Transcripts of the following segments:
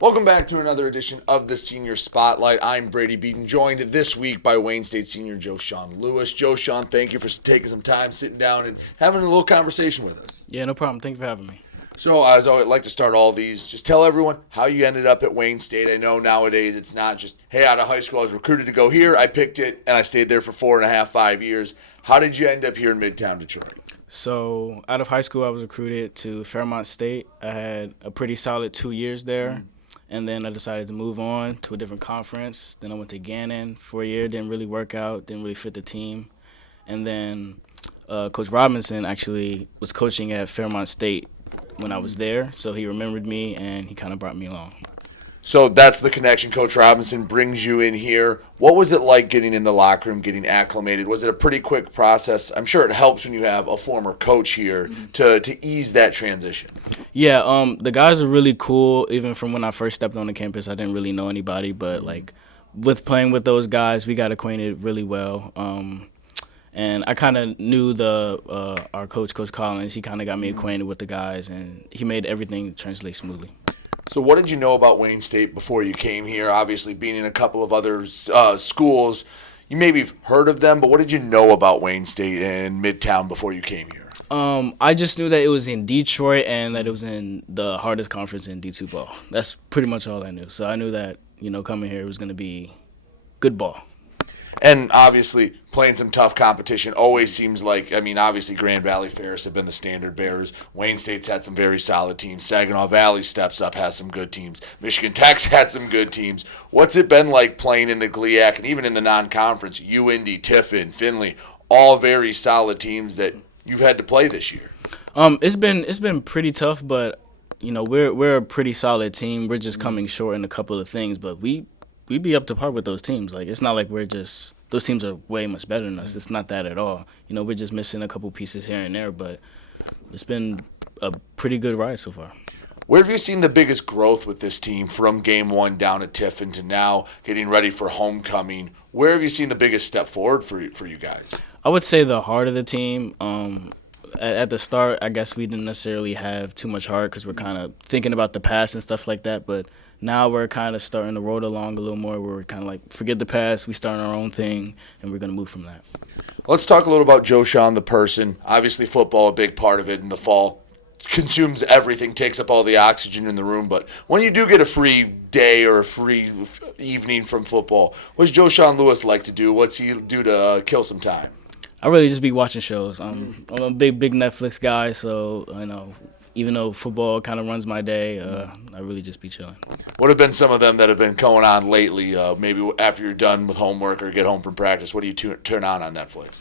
Welcome back to another edition of the Senior Spotlight. I'm Brady Beedon, joined this week by Wayne State Senior JoShawn Lewis. JoShawn, thank you for taking some time, sitting down, and having a little conversation with us. Yeah, no problem. Thank you for having me. So, as I would like to start all these, just tell everyone how you ended up at Wayne State. I know nowadays it's not just, hey, out of high school I was recruited to go here, I picked it, and I stayed there for 4.5, 5 years. How did you end up here in Midtown Detroit? So, out of high school, I was recruited to Fairmont State. I had a pretty solid 2 years there, and then I decided to move on to a different conference. Then I went to Gannon for a year. Didn't really work out. Didn't really fit the team. And then Coach Robinson actually was coaching at Fairmont State when I was there, so he remembered me, and he kind of brought me along. So that's the connection. Coach Robinson brings you in here. What was it like getting in the locker room, getting acclimated? Was it a pretty quick process? I'm sure it helps when you have a former coach here to ease that transition. Yeah, the guys are really cool. Even from when I first stepped on the campus, I didn't really know anybody, but like with playing with those guys, we got acquainted really well. And I kind of knew our coach, Coach Collins. He kind of got me acquainted with the guys, and he made everything translate smoothly. So what did you know about Wayne State before you came here? Obviously, being in a couple of other schools, you maybe have heard of them, but what did you know about Wayne State and Midtown before you came here? I just knew that it was in Detroit and that it was in the hardest conference in D2 ball. That's pretty much all I knew. So I knew that, coming here was going to be good ball. And obviously, playing some tough competition always seems like, obviously Grand Valley Ferris have been the standard bearers. Wayne State's had some very solid teams. Saginaw Valley steps up, has some good teams. Michigan Tech's had some good teams. What's it been like playing in the GLIAC and even in the non-conference? UIndy, Tiffin, Findlay, all very solid teams that you've had to play this year. It's been pretty tough, but we're a pretty solid team. We're just coming short in a couple of things, but we be up to par with those teams. Like, it's not like those teams are way much better than us. It's not that at all. We're just missing a couple pieces here and there, but it's been a pretty good ride so far. Where have you seen the biggest growth with this team from game one down at Tiffin to now getting ready for homecoming? Where have you seen the biggest step forward for you guys? I would say the heart of the team. At the start, I guess we didn't necessarily have too much heart because we're kind of thinking about the past and stuff like that, but now we're kind of starting to roll along a little more where we're kind of like, forget the past, we start our own thing, and we're going to move from that. Let's talk a little about JoShawn, the person. Obviously, football, a big part of it in the fall. Consumes everything, takes up all the oxygen in the room. But when you do get a free day or a free evening from football, what does JoShawn Lewis like to do? What's he do to kill some time? I really just be watching shows. I'm a big Netflix guy, so, even though football kind of runs my day, I really just be chilling. What have been some of them that have been going on lately? Maybe after you're done with homework or get home from practice, what do you turn on Netflix?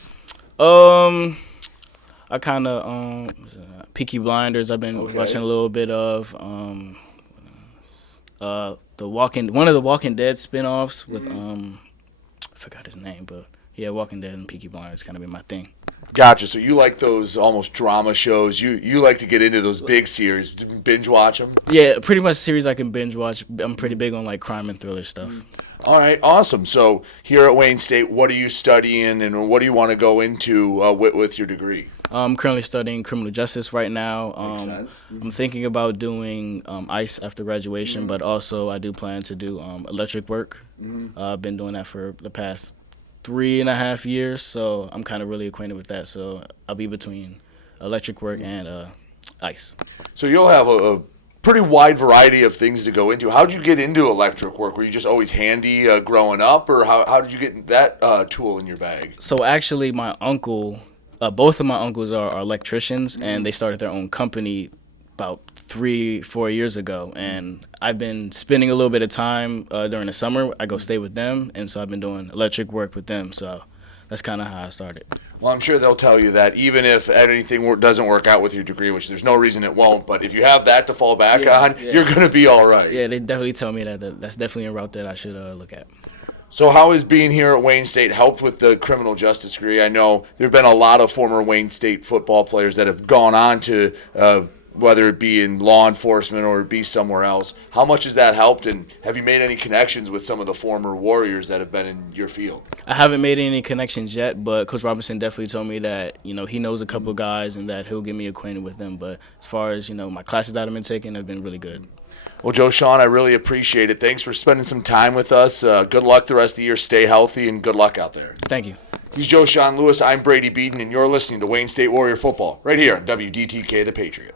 I kind of Peaky Blinders. I've been watching a little bit of one of the Walking Dead spinoffs with I forgot his name, but yeah, Walking Dead and Peaky Blinders kind of been my thing. Gotcha. So you like those almost drama shows. You like to get into those big series, binge watch them? Yeah, pretty much series I can binge watch. I'm pretty big on like crime and thriller stuff. All right, awesome. So here at Wayne State, what are you studying and what do you want to go into with your degree? I'm currently studying criminal justice right now. Makes sense. I'm thinking about doing ICE after graduation, but also I do plan to do electric work. I've been doing that for the past 3.5 years, so I'm kind of really acquainted with that. So I'll be between electric work and ICE. So you'll have a pretty wide variety of things to go into. How did you get into electric work? Were you just always handy growing up, or how did you get that tool in your bag? So actually, my uncle, both of my uncles are electricians, and they started their own company about 3-4 years ago, and I've been spending a little bit of time during the summer. I go stay with them, and so I've been doing electric work with them, so that's kind of how I started. Well, I'm sure they'll tell you that even if anything doesn't work out with your degree, which there's no reason it won't, but if you have that to fall back on, you're going to be all right. Yeah, they definitely tell me that's definitely a route that I should look at. So how has being here at Wayne State helped with the criminal justice degree? I know there have been a lot of former Wayne State football players that have gone on to whether it be in law enforcement or it be somewhere else. How much has that helped, and have you made any connections with some of the former Warriors that have been in your field? I haven't made any connections yet, but Coach Robinson definitely told me that, he knows a couple guys and that he'll get me acquainted with them. But as far as, my classes that I've been taking have been really good. Well, JoShawn, I really appreciate it. Thanks for spending some time with us. Good luck the rest of the year. Stay healthy, and good luck out there. Thank you. He's JoShawn Lewis. I'm Brady Beedon, and you're listening to Wayne State Warrior Football right here on WDTK The Patriot.